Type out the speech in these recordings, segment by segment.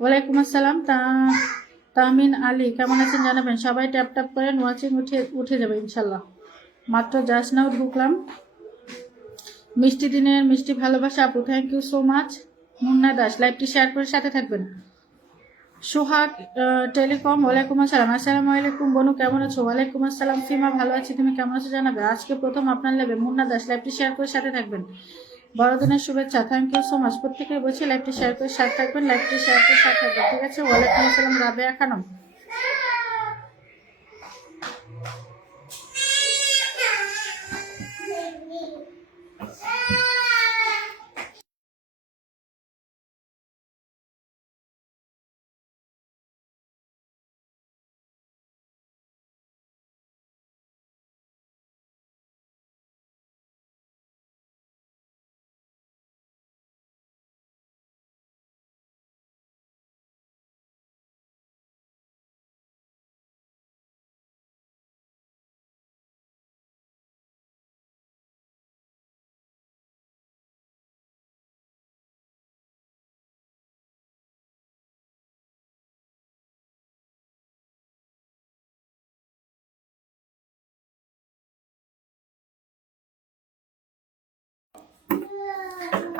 ওয়ালাইকুম আসসালাম। তাহমিন আলী কেমন আছেন জানাবেন। সবাই ট্যাপ ট্যাপ করেন, ওয়াচিং উঠে যাবে ইনশাল্লাহ। মাত্র জাস্ট নাও ঢুকলাম। মিষ্টি দিনের মিষ্টি ভালোবাসা আপু, thank you so much. Munna Das লাইভটি শেয়ার করে সাথে থাকবেন। সোহাগ টেলিকম ওয়ালাইকুম আসসালাম। আসসালামু আলাইকুম বনু, কেমন আছো? ওয়ালাইকুম আসসালাম ফিমা, ভালো আছি, তুমি কেমন আছো জানাবে। আজকে প্রথম আপনার লাইভে মুন্না দাস, লাইভটি শেয়ার করে সাথে থাকবেন। বড়দিনের শুভেচ্ছা, থ্যাংক ইউ সো মাচ। প্রত্যেকে বলছি লাইভটি শেয়ার করে সাথে থাকবেন, লাইভটি শেয়ার করে সাথে থাকবেন, ঠিক আছে। ওয়ালাইকুম আসসালাম রাবেয়া খানম।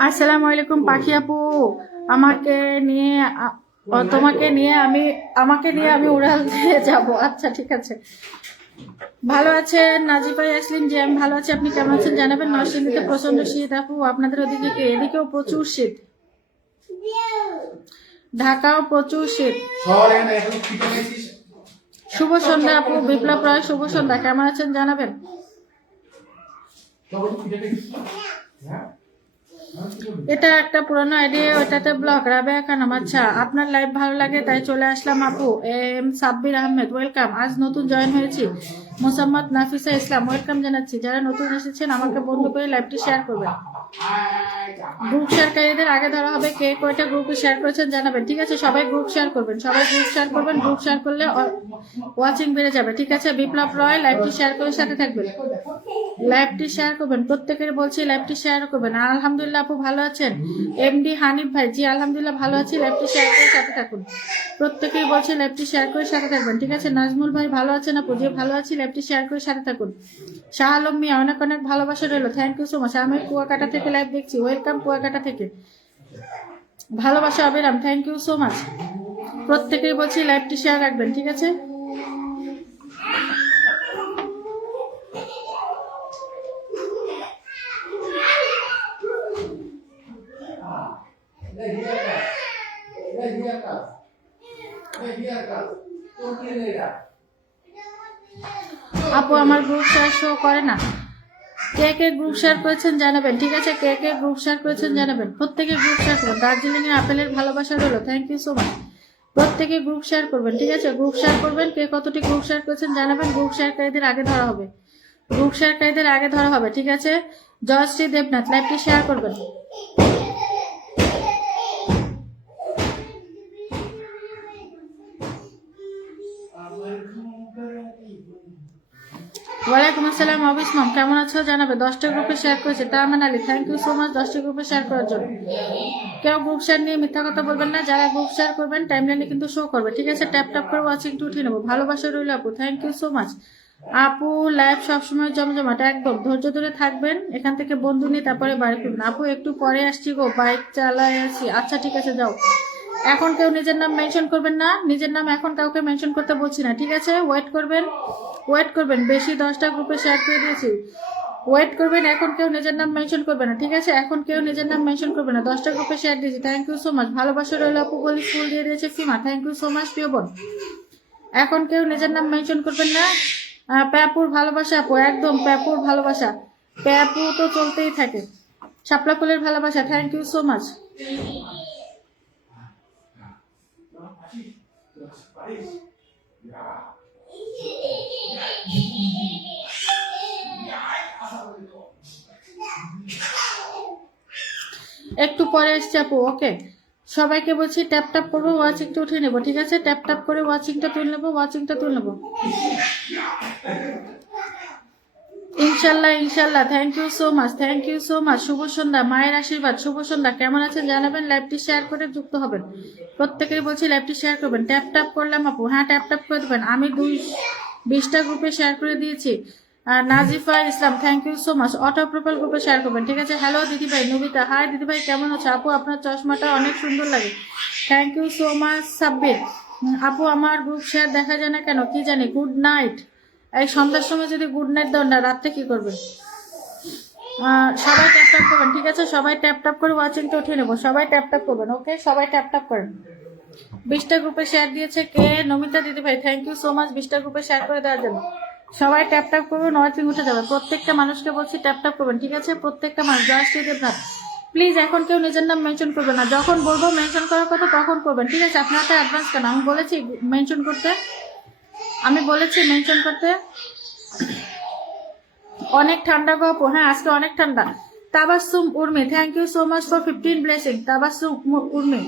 আসসালামু আলাইকুম পাখি আপু, আমাকে নিয়ে আমাকে নিয়ে আমি উড়াল দিয়ে যাব। আচ্ছা ঠিক আছে, ভালো আছেন নাজিফা ইয়াসলিন জি, আমি ভালো আছি, আপনি কেমন আছেন জানাবেন। নরসিংদীতে প্রচন্ড শীত আপু, আপনাদের ওদিকে কি? এদিকেও প্রচুর শীত, ঢাকাও প্রচুর শীত। শুভ সন্ধ্যা আপু, বিপ্লব রায় শুভ সন্ধ্যা, কেমন আছেন জানাবেন। এটা একটা পুরনো আইডি, ওটাতে ব্লক রাবেয়া খানম। আচ্ছা, আপনার লাইভ ভালো লাগে তাই চলে আসলাম আপু। এম সাব্বির আহমেদ ওয়েলকাম, আজ নতুন জয়েন হয়েছি। মোসাম্মদ নাফিসা ইসলাম ওয়েলকাম জানাচ্ছি। যারা নতুন এসেছেন আমাকে বন্ধু করে লাইভটি শেয়ার করবেন। গ্রুপ শেয়ারকারীদের আগে ধরা হবে, কে কয়টা গ্রুপে শেয়ার করেছেন জানাবেন, ঠিক আছে। সবাই গ্রুপ শেয়ার করবেন, সবাই গ্রুপ শেয়ার করবেন। গ্রুপ শেয়ার করলে ওয়াচিং বেড়ে যাবে, ঠিক আছে। বিপ্লব রয় লাইভটি শেয়ার করে সাথে থাকবেন, লাইভটি শেয়ার করবেন। প্রত্যেকের বলছি লাইভটি শেয়ার করবেন। আলহামদুলিল্লাহ আপু ভালো আছেন। এমডি হানিফ ভাই জি আলহামদুলিল্লাহ ভালো আছি, লাইভটি শেয়ার করে সাথে থাকুন। প্রত্যেকেই বলছি লাইভটি শেয়ার করে সাথে থাকবেন, ঠিক আছে। নাজমুল ভাই ভালো আছেন আপু, যে ভালো আছি, লাইভটি শেয়ার করে সাথে থাকুন। শাহ আলম মিয়া অনেক অনেক ভালোবাসা রইলো, থ্যাংক ইউ সো মাচ। আমি কুয়াকাটা থেকে লাইভ দেখছি, ওয়েলকাম কুয়াকাটা থেকে, ভালোবাসা অবিরাম, থ্যাংক ইউ সো মাচ। প্রত্যেকেই বলছি লাইভটি শেয়ার রাখবেন, ঠিক আছে। আপু আমার গ্রুপ শেয়ার শো করে না, কে কে গ্রুপ শেয়ার করেছেন জানাবেন, ঠিক আছে। কে কে গ্রুপ শেয়ার করেছেন জানাবেন, প্রত্যেকে গ্রুপ শেয়ার করবেন। দার্জিলিং এর আপেলের ভালোবাসা রইলো, থ্যাংক ইউ সো মাচ। প্রত্যেকে গ্রুপ শেয়ার করবেন, ঠিক আছে। গ্রুপ শেয়ার করবেন, কে কতটি গ্রুপ শেয়ার করেছেন জানাবেন। গ্রুপ শেয়ারকারীদের আগে ধরা হবে, গ্রুপ শেয়ারকারীদের আগে ধরা হবে, ঠিক আছে। জয়শ্রী দেবনাথ লাইভটি শেয়ার করবেন। ওয়ালাইকুম আসসালাম অবিসমম, কেমন আছো জানাবে। 10টা গ্রুপে শেয়ার করেছে Tahman Ali, thank you so much 10টা গ্রুপে শেয়ার করার জন্য। কেউ গ্রুপ শেয়ার নিয়ে মিথ্যা কথা বলবেন না, যারা গ্রুপ শেয়ার করবেন টাইমলাইনে কিন্তু শো করবে, ঠিক আছে। ট্যাপ ট্যাপ করে ওয়াচিং টু উঠিয়ে নেবো। ভালোবাসা রইল আপু, থ্যাংক ইউ সো মাচ। আপু লাইভ সবসময় জমজমাট, একদম ধৈর্য ধরে থাকবেন। এখান থেকে বন্ধু নিয়ে তারপরে বাড়ি ফিরবেন। আপু একটু পরে আসছি গো, বাইক চালায় আসি। আচ্ছা ঠিক আছে যাও। এখন কেউ নিজের নাম মেনশন করবেন না, নিজের নাম এখন কাউকে মেনশন করতে বলছি না, ঠিক আছে। ওয়েট করবেন, ওয়েট করবেন। বেশি 10টা গ্রুপে শেয়ার করে দিয়েছি, ওয়েট করবেন। এখন কেউ নিজের নাম মেনশন করবে না, ঠিক আছে। এখন কেউ নিজের নাম মেনশন করবে না। 10টা গ্রুপে শেয়ার দিয়েছি, থ্যাংক ইউ সো মাচ। ভালোবাসা রইল আপু বলি ফুল দিয়ে দিয়েছে ফিমা, থ্যাংক ইউ সো মাচ প্রিয় বোন। এখন কেউ নিজের নাম মেনশন করবেন না। প্যাপুর ভালোবাসা আপু, একদম প্যাপুর ভালোবাসা, প্যাপু তো চলতেই থাকে। শাপলা ফুলের ভালোবাসা, থ্যাংক ইউ সো মাচ। একটু পরে এসছে আপু, ওকে। সবাইকে বলছি ট্যাপ ট্যাপ করবো, ওয়াচিংটা উঠে নেবো, ঠিক আছে। ট্যাপ ট্যাপ করে ওয়াচিংটা তুলে নেবো, ওয়াচিংটা তুলে নেবো। ইনশাল্লাহ ইনশাল্লাহ, thank you so much, thank you so much. শুভ সন্ধ্যা, মায়ের আশীর্বাদ, শুভ সন্ধ্যা। কেমন আছেন জানাবেন, লাইভটি শেয়ার করে যুক্ত হবেন। প্রত্যেকেরই বলছি লাইভটি শেয়ার করবেন। ট্যাপ ট্যাপ করলাম আপু, হ্যাঁ ট্যাপ ট্যাপ করে দেবেন। আমি 20টা গ্রুপে শেয়ার করে দিয়েছি। আর Nazifa Islam, thank you so much. অটো প্রোপাল গ্রুপে শেয়ার করবেন, ঠিক আছে। হ্যালো দিদিভাই নবিতা, হাই দিদিভাই কেমন আছো আপু? আপনার চশমাটা অনেক সুন্দর লাগে, thank you so much. Sabbir আপু, আমার গ্রুপ শেয়ার দেখা যায় না কেন কি জানি। Good night. এই সন্ধ্যার সময় যদি গুড নাইট দেন না, রাত্রে কি করবেন? সবাই ট্যাপ ট্যাপ করবেন, ঠিক আছে। সবাই ট্যাপ ট্যাপ করে ওয়াচিংটা উঠিয়ে নেবো। সবাই ট্যাপ ট্যাপ করবেন, ওকে। সবাই ট্যাপ ট্যাপ করেন। 20টা গ্রুপে শেয়ার দিয়েছে কে? নমিতা দিদিভাই, থ্যাংক ইউ সো মাচ 20টা গ্রুপে শেয়ার করে দেওয়ার জন্য। সবাই ট্যাপ ট্যাপ করবেন, ওয়াচিং উঠে যাবে। প্রত্যেকটা মানুষকে বলছি ট্যাপ ট্যাপ করবেন, ঠিক আছে। প্রত্যেকটা মানুষ। জয়শ্রী দেবনাথ, প্লিজ এখন কেউ নিজের নাম মেনশন করবেন না। যখন বলবো মেনশন করার কথা তখন করবেন, ঠিক আছে। আপনার তো অ্যাডভান্স কেন? আমি বলেছি মেনশন করতে, আমি বলেছি মেনশন করতে। অনেক ঠান্ডা গো আপু, হ্যাঁ আজকে অনেক ঠান্ডা। Tabassum Urmi, thank you so much for 15 blessing. Tabassum Urmi,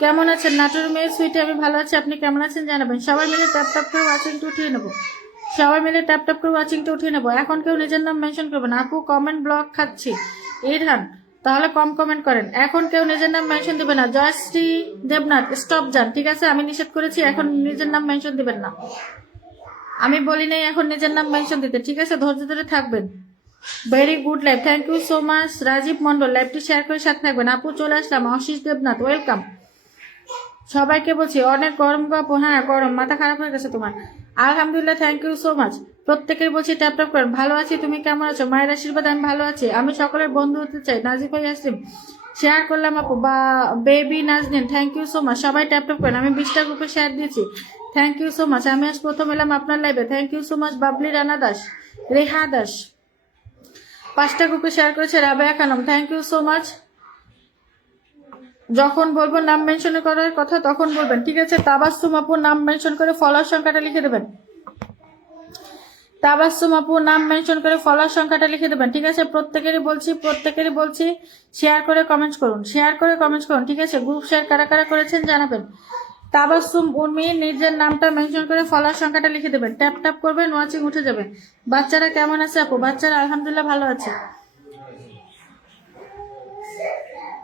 কেমন আছেন? নাটোর মেয়ে সুইটি, আমি ভালো আছি, আপনি কেমন আছেন জানাবেন। সবাই মিলে ট্যাপ ট্যাপ করে ওয়াচিংটা উঠিয়ে নেবো। সবাই মিলে ট্যাপ ট্যাপ করে ওয়াচিংটা উঠিয়ে নেবো। এখন কেউ নিজের নাম মেনশন করবেন। আপু কমেন্ট ব্লক খাচ্ছি, ইরহান তাহলে কম কমেন্ট করেন। এখন কেউ নিজের নাম মেনশন দিবে না। জয়শ্রী দেবনাথ, স্টপ যান, ঠিক আছে। আমি নিষেধ করেছি এখন নিজের নাম মেনশন দিবেন না। আমি বলি নাই এখন নিজের নাম মেনশন দিতে, ঠিক আছে। ধৈর্য ধরে থাকবেন। Very good live, thank you so much. Rajib Mondal, লাইভটি শেয়ার করে সাথে থাকবেন। আপু চলে আসলাম। আশিস দেবনাথ, ওয়েলকাম। সবাইকে বলছি অনেক গরম গো আপু, হ্যাঁ গরম, মাথা খারাপ হয়ে গেছে তোমার। আলহামদুলিল্লাহ, থ্যাংক ইউ সো মাচ। প্রত্যেকেই বলছি ট্যাপ ট্যাপ করেন। ভালো আছি, তুমি কেমন আছো? মায়ের আশীর্বাদ আমি ভালো আছি। আমি সকলের বন্ধু হতে চাই। নাজিফা ইয়াসিম, শেয়ার করলাম আপু। বা Baby Naznin, thank you so much. সবাই ট্যাপ ট্যাপ করেন। আমি 20টা গ্রুপে শেয়ার দিয়েছি, থ্যাংক ইউ সো মাচ। আমি আজ প্রথম এলাম আপনার লাইভে, thank you so much. Babli Rana Das, Reha Das 5টা গ্রুপে শেয়ার করেছে। Rabeya Khanam, thank you so much. যখন বলবো নাম মেনশন করার কথা তখন বলবেন, ঠিক আছে। তাবাসসুম আপু নাম মেনশন করে ফলোয়ার সংখ্যাটা লিখে দেবেন। তাবাসসুম আপু নাম মেনশন করে ফলোয়ার সংখ্যাটা লিখে দেবেন, ঠিক আছে। প্রত্যেকেরই বলছি শেয়ার করে কমেন্টস করুন, শেয়ার করে কমেন্টস করুন, ঠিক আছে। গ্রুপ শেয়ার কারা কারা করেছেন জানাবেন। তাবাসসুম উর্মি নিজের নামটা মেনশন করে ফলোয়ার সংখ্যাটা লিখে দেবেন। ট্যাপ ট্যাপ করবেন, ওয়াচিং উঠে যাবে। বাচ্চারা কেমন আছে আপু? বাচ্চারা আলহামদুলিল্লাহ ভালো আছে।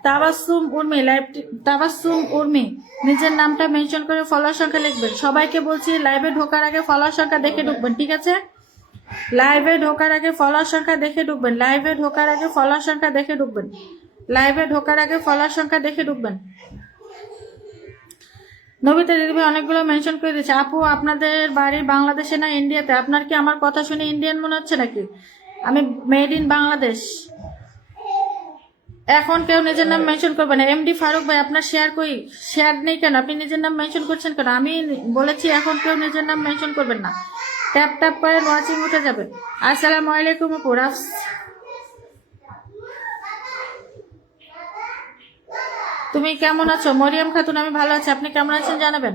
তাবাসসুম উর্মি লাইভটি, তাবাসসুম উর্মি নিজের নামটা মেনশন করে ফলোয়ার সংখ্যা লিখবেন। সবাইকে বলছি লাইভে ঢোকার আগে ফলোয়ার সংখ্যা দেখে ঢুকবেন, ঠিক আছে। লাইভে ঢোকার আগে ফলোয়ার সংখ্যা দেখে ঢুকবেন। লাইভে ঢোকার আগে ফলোয়ার সংখ্যা দেখে ঢুকবেন। লাইভে ঢোকার আগে ফলোয়ার সংখ্যা দেখে ঢুকবেন। নবিতা দিদিভাই অনেকগুলো মেনশন করে দিয়েছে। আপু আপনাদের বাড়ি বাংলাদেশে না ইন্ডিয়াতে? আপনার কি আমার কথা শুনে ইন্ডিয়ান মনে হচ্ছে নাকি? আমি মেড ইন বাংলাদেশ। এখন কেউ নিজের নাম মেনশন করবে না। এমডি ফারুক ভাই, আপনার শেয়ার কই? শেয়ার নেই কেন? আপনি নিজের নাম মেনশন করছেন কেন? আমি বলেছি এখন কেউ নিজের নাম মেনশন করবেন না। ট্যাপ ট্যাপ করে ওয়াচিং উঠে যাবে। আসসালামু আলাইকুম আপু। তুমি কেমন আছো? মরিয়াম খাতুন, আমি ভালো আছি, আপনি কেমন আছেন জানাবেন।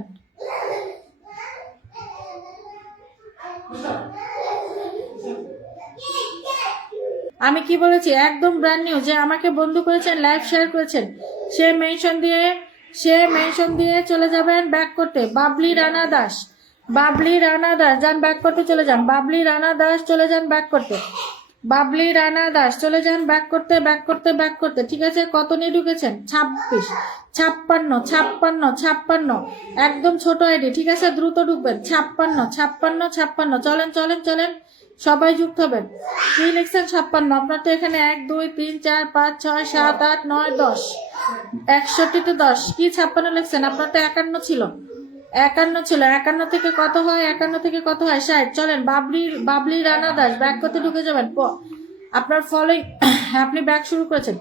আমি কি বলেছি? একদম ব্র্যান্ড নিউ যে আমাকে বন্ধু করেছেন, লাইভ শেয়ার করেছেন, সে মেনশন দিয়ে চলে যাবেন ব্যাক করতে। বাবলি রানা দাস, বাবলি রানা দাস যান ব্যাক করতে, চলে যান। বাবলি রানা দাস চলে যান ব্যাক করতে। বাবলি রানা দাস চলে যান ব্যাক করতে, ব্যাক করতে, ব্যাক করতে, ঠিক আছে। কত নিয়ে ঢুকেছেন? 26, 56, 56, 56, একদম ছোট আইডি, ঠিক আছে। দ্রুত ঢুকবেন। 56, 56, 56, চলেন চলেন চলেন, সবাই যুক্ত হবেন। কি লিখছেন? 56। আপনার তো এখানে 1 2 3 4 5 6 7 8 9 10, 61 10। কি 56 লিখছেন? আপনার তো 51 ছিল, 51 ছিল। 51 থেকে কত হয়? 51 থেকে কত হয়? 60। চলেন বাবলি রানা দাস ব্যাক করতে ঢুকে যাবেন। আপনার ফলোইং, আপনি ব্যাক শুরু করেছেন,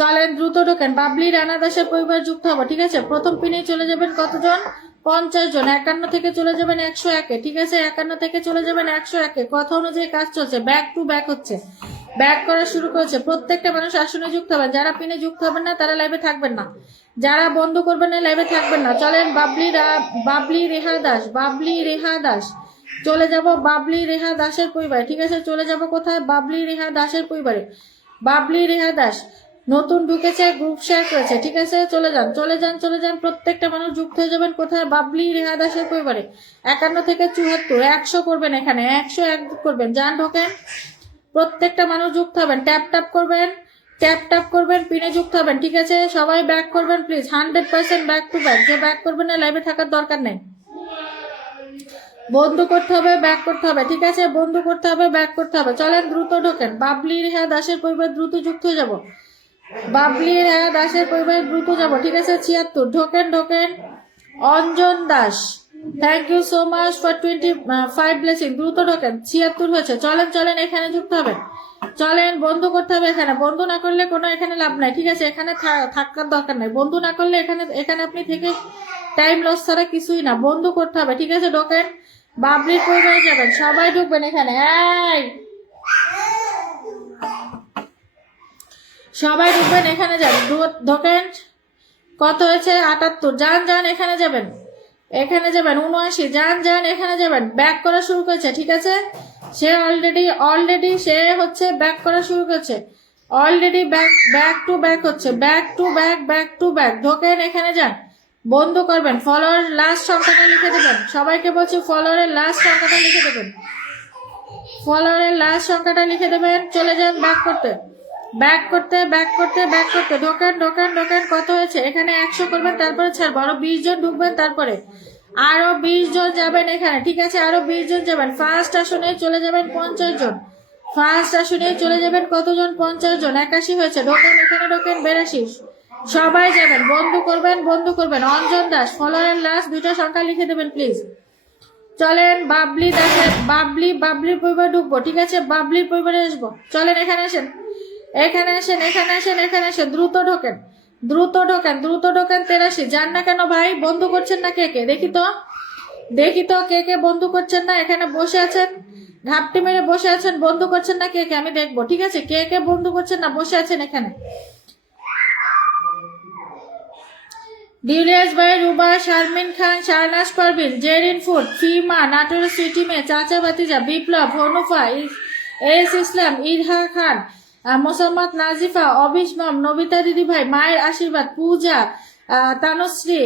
চলেন দ্রুত ঢোকেন। বাবলি রানা দাসের পরিবার যুক্ত হবো, ঠিক আছে। প্রথম পিনেই চলে যাবেন কতজন? 50 জন। 51 থেকে চলে যাবেন 101-এ, ঠিক আছে। 51 থেকে চলে যাবেন 101-এ। কথা অনুযায়ী কাজ চলছে, ব্যাক টু ব্যাক হচ্ছে, ব্যাক করা শুরু করেছে। প্রত্যেকটা মানুষ আসনে যুক্ত হবেন। যারা পিনে যুক্ত হবেন না তারা লাইভে থাকবেন না, যারা বন্ধ করবেন না লাইভে থাকবেন না। চলেন বাবলি রেহা দাস, বাবলি রেহা দাস চলে যাব। বাবলি রেহা দাসের পরিবারে, ঠিক আছে। চলে যাব কোথায়? বাবলি রেহা দাসের পরিবারে। বাবলি রেহা দাস নতুন ঢুকেছে, গ্রুপ শেয়ার করেছে, ঠিক আছে? চলে যান চলে যান চলে যান, প্রত্যেকটা মানুষ যুক্ত হয়ে যাবেন। কোথায়? বাবলি রেহা দাসের পরিবারে। 51 থেকে 74, 100 করবেন, এখানে 101 করবেন। যান ঢোকেন, প্রত্যেকটা মানুষ যুক্ত হবেন। ট্যাপ ট্যাপ করবেন, ট্যাপ ট্যাপ করবেন, পিনে যুক্ত হবেন, ঠিক আছে? সবাই ব্যাক করবেন প্লিজ, 100% ব্যাক টু ব্যাক। যে ব্যাক করবেন না লাইভে থাকার দরকার নেই। বন্ধু করতে হবে, ব্যাক করতে হবে, ঠিক আছে? বন্ধু করতে হবে, ব্যাক করতে হবে। চলেন দ্রুত ঢোকেন। বাবলি রেহা দাসের পরিবার দ্রুত যুক্ত হয়ে যাব। বাবলি রেহা দাসের পরিবার দ্রুত যাব, ঠিক আছে? 76 ঢোকেন ঢোকেন। Anjan Das, thank you so much for 25 blessing. দ্রুত ঢোকেন, 76 হয়েছে। চলেন চলেন, এখানে যুক্ত হবেন। চলেন, বন্ধু করতে হবে এখানে। বন্ধু না করলে কোনো এখানে লাভ নাই, ঠিক আছে? এখানে থাকার দরকার নাই। বন্ধু না করলে এখানে আপনি থেকে টাইম লস ছাড়া কিছুই না। বন্ধু করতে হবে, ঠিক আছে? ঢোকেন, বাবলির পরিবারে যাবেন, সবাই ঢুকবেন এখানে। এই সবাই ঢুকবেন এখানে, যান ঢোকেন। কত হয়েছে? 78। যান যান, এখানে যাবেন, এখানে যাবেন। 79। যান যান, এখানে যাবেন। ব্যাক করা শুরু করেছে, ঠিক আছে? সে অলরেডি সে হচ্ছে ব্যাক করা শুরু করেছে। অলরেডি ব্যাক টু ব্যাক হচ্ছে, ব্যাক টু ব্যাক। ঢোকেন, এখানে যান। বন্ধ করবেন। ফলোয়ার লাস্ট সংখ্যাটা লিখে দেবেন। সবাইকে বলছি ফলোয়ারের লাস্ট সংখ্যাটা লিখে দেবেন। ফলোয়ারের লাস্ট সংখ্যাটা লিখে দেবেন। চলে যান ব্যাক করতে। ঢোকেন। কত হয়েছে? এখানে 100 করবেন, তারপরে ছাড়বো। আরো 20 জন ঢুকবেন, তারপরে আরো 20 জন যাবেন এখানে, ঠিক আছে? আরো 20 জন যাবেন। ফার্স্ট আসনে চলে যাবেন 50 জন। ফার্স্ট আসনে চলে যাবেন কতজন? 50 জন। 81 হয়েছে। ঢোকেন এখানে, ঢোকেন। 82। সবাই যাবেন, বন্ধু করবেন। অঞ্জন দাস, ফলোয়ারের লাস্ট 2টা সংখ্যা লিখে দেবেন প্লিজ। চলেন, বাবলি দাসের বাবলির পরিবার ঢুকবো, ঠিক আছে? বাবলির পরিবারে আসবো। চলেন, এখানে আসেন। দ্রুত ঢোকেন। 83। যান না কেন ভাই? বন্ধু করছেন না কে কে? দেখি তো কে কে বন্ধু করছেন না? এখানে বসে আছেন, ঘাপটি মেরে বসে আছেন, বন্ধু করছেন না কে কে? আমি দেখবো, ঠিক আছে? কে কে বন্ধু করছেন না বসে আছেন এখানে? দিলেশ ভাই, রুবা, শারমিন খান, শাহনাজ পারভিন, জেরিন ফুড, ফিমা, নাটোরের সুইটি মেয়ে, চাচা ভাতিজা, বিপ্লব, হনুফা, এস ইসলাম, ইরহা খান, মোসাম্মদ নাজিফা, অবিস্মম, নবিতা দিদি ভাই, মায়ের আশীর্বাদ, পূজা, তানুশ্রী,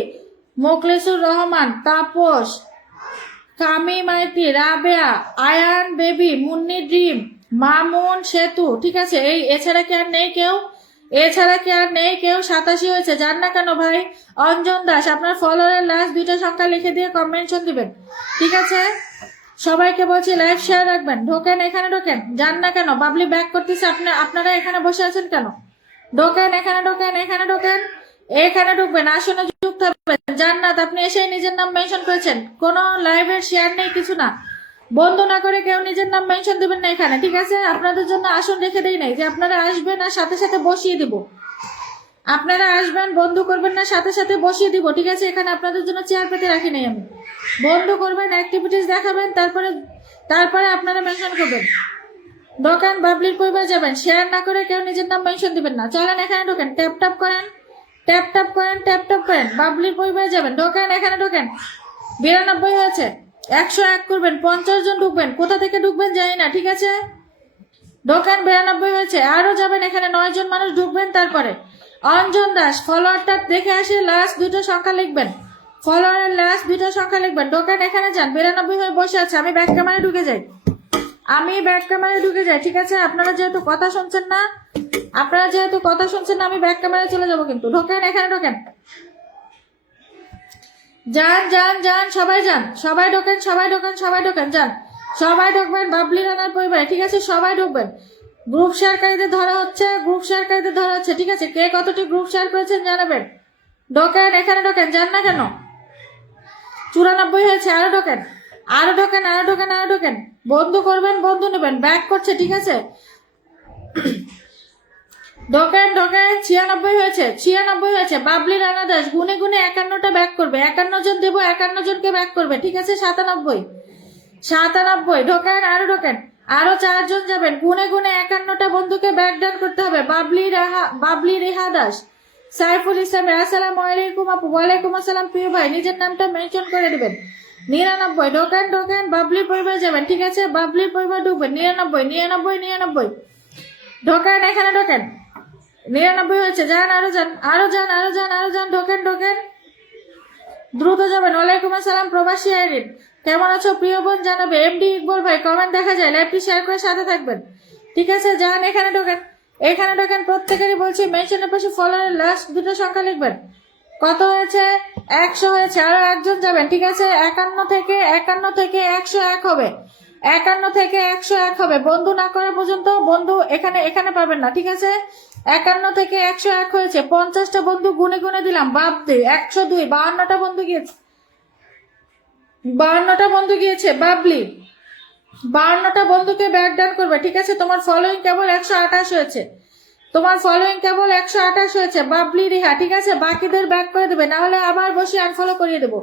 মোকলেসুর রহমান, তাপস, কামি মাইতি, রাবেয়া, আয়ান বেবি, মুন্নি ড্রিম, মামুন সেতু, ঠিক আছে? এছাড়া কি আর নেই কেউ? 87 হয়েছে। যান না কেন ভাই? অঞ্জন দাস, আপনার ফলোয়ারের লাস্ট 2টা সংখ্যা লিখে দিয়ে কমেন্টশন দিবেন, ঠিক আছে? সবাইকে বলছি লাইভ শেয়ার রাখবেন। ঢোকেন, এখানে ঢোকেন। যান না কেন? বাবলি ব্যাক করতেছে, আপনারা এখানে বসে আছেন কেন? ঢোকেন, এখানে ঢোকেন। এখানে ঢুকবেন, আসনে যুক্ত হবেন। জান্নাত, আপনি এসে নিজের নাম মেনশন করেছেন। কোনো লাইভের শেয়ার নেই, কিছু না। বন্ধ না করে কেউ নিজের নাম মেনশন দিবেন না এখানে, ঠিক আছে? আপনাদের জন্য আসন রেখে দেই নাই যে আপনারা আসবেন আর সাথে সাথে বসিয়ে দিব। আপনারা আসবেন, বন্ধু করবেন না, সাথে সাথে বসিয়ে দিব, ঠিক আছে? এখানে আপনাদের জন্য চেয়ার পেতে রাখি নাই আমি। বন্ধু করবেন, অ্যাক্টিভিটিস দেখাবেন, তারপরে আপনারা মেনশন করবেন। দোকান বাবলির পরিবার যাবেন। শেয়ার না করে কেউ নিজের নাম মেনশন দিবেন না। চলেন, এখানে ঢোকেন। ট্যাপ ট্যাপ করেন। বাবলির পরিবার যাবেন। ঢোকেন, এখানে ঢোকেন। 92 হয়েছে। 101 করবেন। 50 জন ঢুকবেন। কোথা থেকে ঢুকবেন জানি না, ঠিক আছে? ঢোকেন, 92 হয়েছে। আরো যাবেন, এখানে 9 জন মানুষ ঢুকবেন। তারপরে অঞ্জন দাস, ফলোয়ারটা দেখে আসে লাস্ট 2টা সংখ্যা লিখবেন। ফলোয়ারের লাস্ট 2টা সংখ্যা লিখবেন। ঢোকেন, এখানে যান। 92 হয়ে বসে আছে। আমি ব্যাক ক্যামেরায় ঢুকে যাই, ঠিক আছে? আপনারা যেহেতু কথা শুনছেন না, আমি ব্যাক ক্যামেরায় চলে যাবো কিন্তু। ঢোকেন, এখানে ঢোকেন। যান, সবাই যান। সবাই ঢোকেন, যান। সবাই ঢুকবেন বাবলি রানার পরিবারে, ঠিক আছে? সবাই ঢুকবেন। গ্রুপ শেয়ারকারীদের ধরা হচ্ছে, ঠিক আছে? কে কতটি গ্রুপ শেয়ার করেছেন জানাবেন। ঢোকেন, এখানে ঢোকেন। যান না কেন? 94 হয়েছে। আরো ঢোকেন। বন্ধু করবেন, বন্ধু নেবেন। ব্যাক করছে, ঠিক আছে? ঢোকেন। 96 হয়েছে। বাবলি রানা দাস গুনে 51টা ব্যাক করবে। 51 জন দেবো, 51 জনকে ব্যাক করবে, ঠিক আছে? 97। ঢোকেন, আরো ঢোকেন। আরো 4 জন যাবেন। গুনে 51টা বন্ধুকে ব্যাক ডান করতে হবে। বাবলি রেহা দাস, সাইফুল ইসলাম, আসসালামু আলাইকুম আপু। ওয়ালাইকুম আসসালাম প্রিয় ভাই। নিজের নামটা মেনশন করে দিবেন। 99। ঢোকেন। বাবলির পরিবার যাবেন, ঠিক আছে? বাবলির পরিবার ঢুকবেন। 99। ঢোকেন, এখানে ঢোকেন। 99 হয়েছে, যান আরো যান আরো যান আরো যান আরো যান, ঢোকেন ঢোকেন, দ্রুত যাবেন। ওয়ালাইকুম আসসালাম প্রবাসী আইরিন, কেমন আছো প্রিয় বোন জানাবে। এমডি ইকবল ভাই কমেন্ট দেখা যায়, লাইভটি শেয়ার করে সাথে থাকবেন। ঠিক আছে, যান এখানে ঢোকেন, এখানে ঢোকেন। প্রত্যেকেরই বলছি মেনশনের পাশে ফলোয়ারের লাস্ট দুটো সংখ্যা লিখবেন। কত হয়েছে? 100 হয়েছে, আরো একজন যাবেন। ঠিক আছে, 51 থেকে 101 হবে, 51 থেকে 101 হবে। বন্ধু না করা পর্যন্ত বন্ধু এখানে পাবেন না। ঠিক আছে, 51 থেকে 101 হয়েছে। 50টা বন্ধু গুনে গুনে দিলাম, বাপ দে 102, 52টা বন্ধু গিয়েছে, 52টা বন্ধু গিয়েছে। বাবলি 52টা বন্ধুকে ব্যাক ডান করবে। ঠিক আছে, তোমার ফলোইং কেবল 128 হয়েছে, তোমার ফলোইং কেবল 128 হয়েছে। বাবলি রিহা, ঠিক আছে, বাকিদের ব্যাক করে দেবে, না হলে আবার বসে আনফলো করিয়ে দেবো।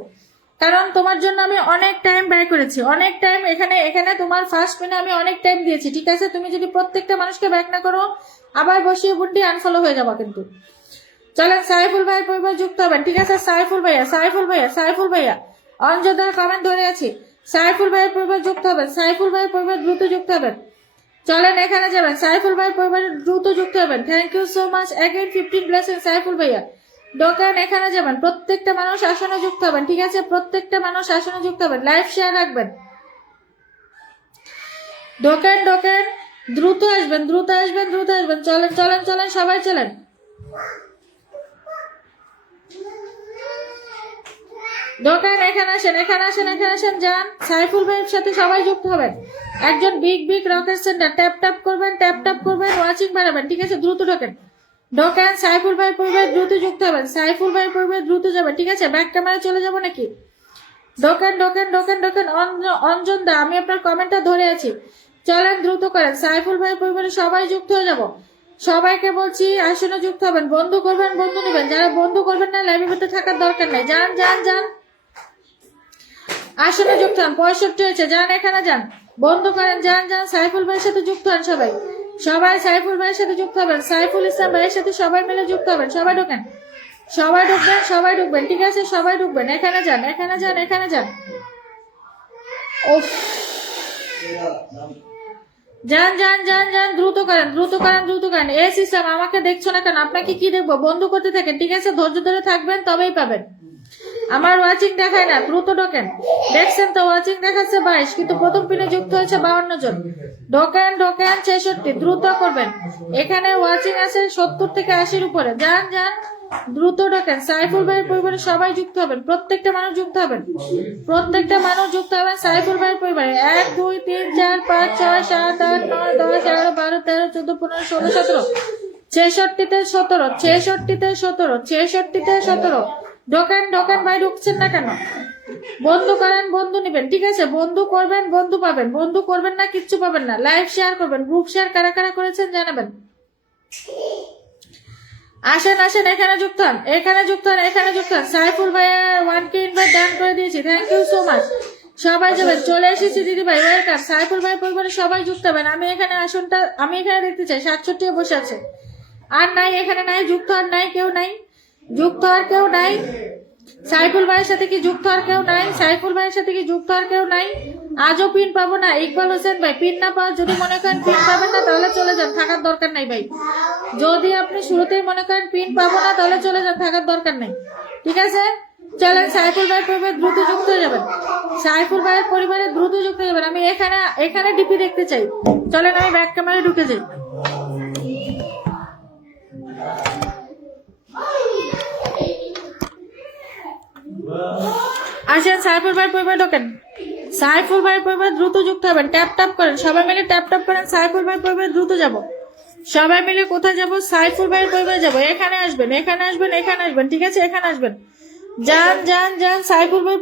কারণ তোমার জন্য আমি অনেক টাইম ব্যয় করেছি, অনেক টাইম এখানে তোমার ফার্স্ট মিনে আমি অনেক টাইম দিয়েছি। ঠিক আছে, তুমি যদি প্রত্যেকটা মানুষকে ব্যাক না করো আবার বসিয়ে বুন্ডি আনফলো হয়ে যাবা কিন্তু। চলেন সাইফুল ভাই পরিবার যুক্ত হবেন। ঠিক আছে, সাইফুল ভাইয়া সাইফুল ভাইয়া সাইফুল ভাইয়া অঞ্জদার কমেন্ট ধরে আছি। সাইফুল ভাইয়ের পরিবার যুক্ত হবেন, সাইফুল ভাইয়ের পরিবার দ্রুত যুক্ত হবেন। চলেন এখানে যাবেন, সাইফুল ভাই পরিবার দ্রুত যুক্ত হবেন। Thank you so much again 15 blessing Saiful ভাইয়া। দোকান এখানে যাবেন, প্রত্যেকটা মানুষ আসনে যুক্ত হবেন। ঠিক আছে, প্রত্যেকটা মানুষ আসনে যুক্ত হবেন, লাইভ শেয়ার রাখবেন। ঢোকেন ঢোকেন, দ্রুত আসবেন দ্রুত আসবেন দ্রুত আসবেন। চলেন চলেন চলেন, সবাই চলেন। দোকান এখানে আসেন এখানে আসেন এখানে আসেন, যান সাইফুল ভাইয়ের সাথে সবাই যুক্ত হবেন। একজন big rocket centre tap tap করবেন, ট্যাপ ট্যাপ করবেন, ওয়াচিং বাড়াবেন। ঠিক আছে, দ্রুত ঢোকেন ঢোকেন। সাইফুল ভাই পরিবার দ্রুত যুক্ত হবেন, সাইফুল ভাই পরিবার দ্রুত যাবেন। ঠিক আছে, ব্যাক ক্যামেরা চলে যাবো নাকি? ঢোকেন ঢোকেন ঢোকেন ঢোকেন। অঞ্জন দা, আমি আপনার কমেন্টটা ধরে আছি, চলেন দ্রুত করেন। সাইফুল ভাই পরিবারে সবাই যুক্ত হয়ে যাব। সবাইকে বলছি আসনে যুক্ত হবেন, বন্ধু করবেন বন্ধু নেবেন, যারা বন্ধু করবেন না লাইভের ভিতরে থাকার দরকার নেই। যান যান যান, আসনে যুক্ত হন। 65 হয়েছে, যান এখানে যান, বন্ধু করেন, যান যান। সাইফুল ভাইয়ের সাথে যুক্ত হন সবাই, সবাই সাইফুল ভাইয়ের সাথে যুক্ত হবেন, সাইফুল ইসলাম ভাইয়ের সাথে সবাই মিলে যুক্ত হবেন। সবাই ঢোকেন, সবাই ঢুকবেন, সবাই ঢুকবেন। ঠিক আছে, সবাই ঢুকবেন, এখানে যান এখানে যান এখানে যান। যান যান যান যান, দ্রুত করেন দ্রুত করেন দ্রুত করেন। এ সিস্টেম আমাকে দেখছো না কেন? আপনাকে কি দেখবো? বন্ধু করতে থাকেন। ঠিক আছে, ধৈর্য ধরে থাকবেন, তবেই পাবেন। আমার ওয়াচিং দেখায় না, দ্রুত ঢোকেন। দেখছেন তো ওয়াচিং দেখাচ্ছে 22, কিন্তু প্রথম পিনে যুক্ত হয়েছে 52 জন। ঢোকেন ঢোকেন 66, দ্রুত করবেন। এখানে ওয়াচিং আছে 70 থেকে 80-র উপরে। যান যান, দ্রুত ঢোকেন। সাইফুল ভাইয়ের পরিবারে সবাই যুক্ত হবেন, প্রত্যেকটা মানুষ যুক্ত হবেন, প্রত্যেকটা মানুষ যুক্ত হবেন সাইফুল ভাইয়ের পরিবারে। 1 2 3 4 5 6 7 8 9 10 11 12 13 14 15 16 17, 66-তে 17, 66-তে 17, 66-তে 17। ঢোকেন ঢোকেন ভাই, ঢুকছেন না কেন? বন্ধু করেন বন্ধু নিবেন। ঠিক আছে, বন্ধু করবেন বন্ধু পাবেন, বন্ধু করবেন না কিচ্ছু পাবেন না। লাইভ শেয়ার করবেন, গ্রুপ শেয়ার কারা কারা করেছেন জানাবেন। আসেন আসেন, এখানে যুক্ত হন এখানে যুক্ত হন এখানে যুক্ত হন। সাইফুল ভাইয়ের 1K ইনভাইট দান করে দিয়েছি, থ্যাংক ইউ সো মাচ। সবাই যাবেন, চলে এসেছি দিদি ভাই, ওয়েলকাম। সাইফুল ভাই পরিবারে সবাই যুক্ত হবেন। আমি এখানে আসনটা আমি এখানে দেখতে চাই, 67 বসে আছে। আর নাই, এখানে নাই, যুক্ত আর নাই, কেউ নাই, যুক্ত আর কেউ নাই। সাইফুল ভাইয়ের সাথে কি যুক্ত আর কেউ নাই? সাইফুল ভাইয়ের সাথে কি যুক্ত আর কেউ নাই? আজও পিন পাবো না। ইকবাল হোসেন ভাই, পিন না পাওয়া, যদি মনে করেন পিন পাবেন না তাহলে চলে যান, থাকার দরকার নাই ভাই। যদি আপনি শুরুতেই মনে করেন পিন পাবো না তাহলে চলে যান, থাকার দরকার নেই। ঠিক আছে, চলেন সাইফুল ভাইয়ের পরিবারে দ্রুত যুক্ত হয়ে যাবেন, সাইফুল ভাইয়ের পরিবারে দ্রুত যুক্ত হয়ে যাবেন। আমি এখানে ডিপি দেখতে চাই, চলেন আমি ব্যাক ক্যামেরায় ঢুকে যাই। আসেন সাইফুল ভাই পরিবার ঢোকেন, সাইফুল ভাই পরিবার দ্রুত যুক্ত হবেন। ট্যাপ ট্যাপ করেন, সবাই মিলে ট্যাপ ট্যাপ করেন। সাইফুল ভাই পরিবার দ্রুত যাব, সবাই মিলে কোথায় যাব? সাইফুল ভাইয়ের পরিবার যাব। এখানে আসবেন এখানে আসবেন এখানে আসবেন। ঠিক আছে, এখানে আসবেন, যান যান যান। সাইফুল ভাই